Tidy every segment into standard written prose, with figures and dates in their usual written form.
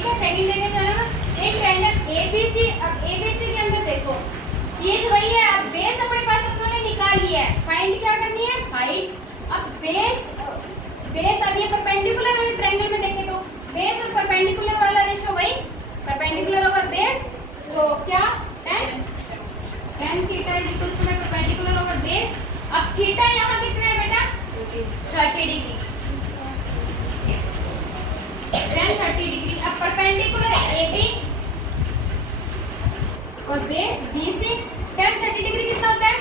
ठीक है, सेकंड लेके चलो ना। एक ट्रायंगल एबीसी, अब एबीसी के अंदर देखो चीज वही है, अब बेस अपने पास अपने निकाल लिया है, फाइंड क्या करनी है, हाइट। अब बेस अब ये परपेंडिकुलर है ट्रायंगल में देखें तो बेस और परपेंडिकुलर वाला रेशियो वही, परपेंडिकुलर ओवर बेस, तो क्या tan theta is equal to perpendicular over base. अब थीटा यहाँ कितना है बेटा, 30 डिग्री, tan 30 डिग्री। अब परपेंडिकुलर AB और बेस BC, tan 30 डिग्री कितना होता है,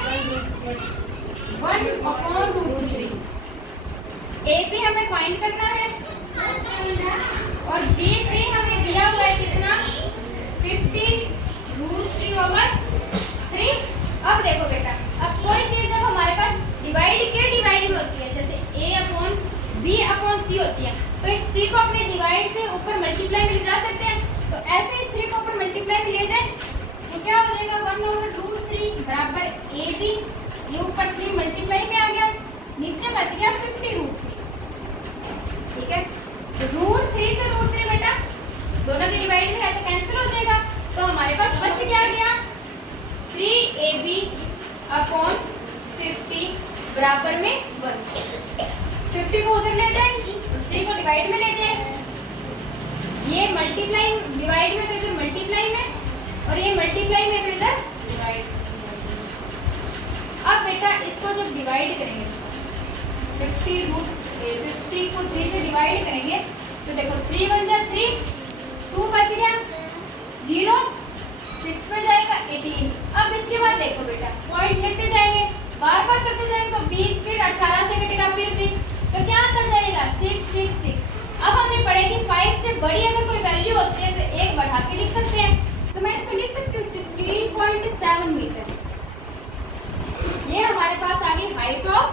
1/√3। AB हमें फाइंड करना है और BC हमें दिया हुआ है कितना, 50√3/3। अब देखो बेटा, अब कोई चीज जब हमारे पास डिवाइड में होती है, जैसे A/B/C होती है, तो इस C को अपने डिवाइड से ऊपर मल्टीप्लाई में ले जा सकते हैं। तो ऐसे इस 3 को ऊपर मल्टीप्लाई में ले जाए तो क्या हो जाएगा, 1/√3 बराबर AB, ये ऊपर 3 मल्टीप्लाई में आ गया, नीचे बच गया 50√3। ठीक है, √3 से √3 बेटा दोनों के डिवाइड में है तो कैंसिल हो जाएगा, तो हमारे पास बच क्या गया, 3AB/50 बराबर में 1। 50 को उधर ले जाए, 3 को डिवाइड में ले जाए, ये मल्टीप्लाई डिवाइड में तो इधर मल्टीप्लाई में, और ये मल्टीप्लाई में तो इधर डिवाइड। अब बेटा इसको जब डिवाइड करेंगे 50 को 3 से डिवाइड करेंगे तो देखो 3 1 जा 3, 2 बच गया 0, 6 पे जाएगा 18। अब इसके बाद देखो बेटा पॉइंट लेते जाएंगे, बार बार करते जाएंगे तो 20, फिर 18 से कटेगा, फिर 20, तो क्या आता जाएगा 6 6 6। अब हमने पढ़े कि 5 से बड़ी अगर कोई वैल्यू होती है तो एक बढ़ा के लिख सकते हैं, तो मैं इसको लिख सकती हूँ 16.7 मीटर। ये हमारे पास आ गई हाइट ऑफ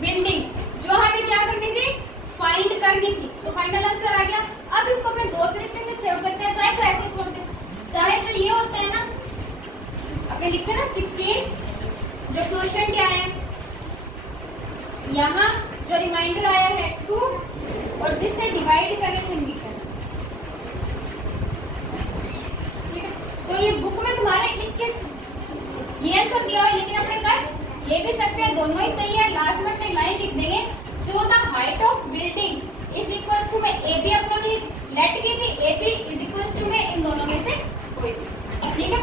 बिल्डिंग, जो हमें क्या करनी थी, फाइंड करनी थी, तो फाइनल आंसर आ गया। अब इसको अपने दो तरीके से छोड़ सकते हैं, चाहे तो ऐसे छोड़ दे, चाहे जो ये होता है ना अपने लिखते हैं ना 16, जो क्वोशिएंट आया है यहाँ, जो रिमाइंडर आया है 2, और जिससे डिवाइड कर रहे थे मीटर। ठीक है, तो ये बुक में तुम्हारे इसके ये आंसर दिया हुआ है, लेकिन अपने कर ये भी सकते हैं, दोनों ही सही है। लास्ट में अपने लाइन लिख देंगे, जो the height of building is equal to, मैं AB अपनी लेट की थी, AB इज इक्वल टू में इन दोनों में से कोई भी। ठीक है।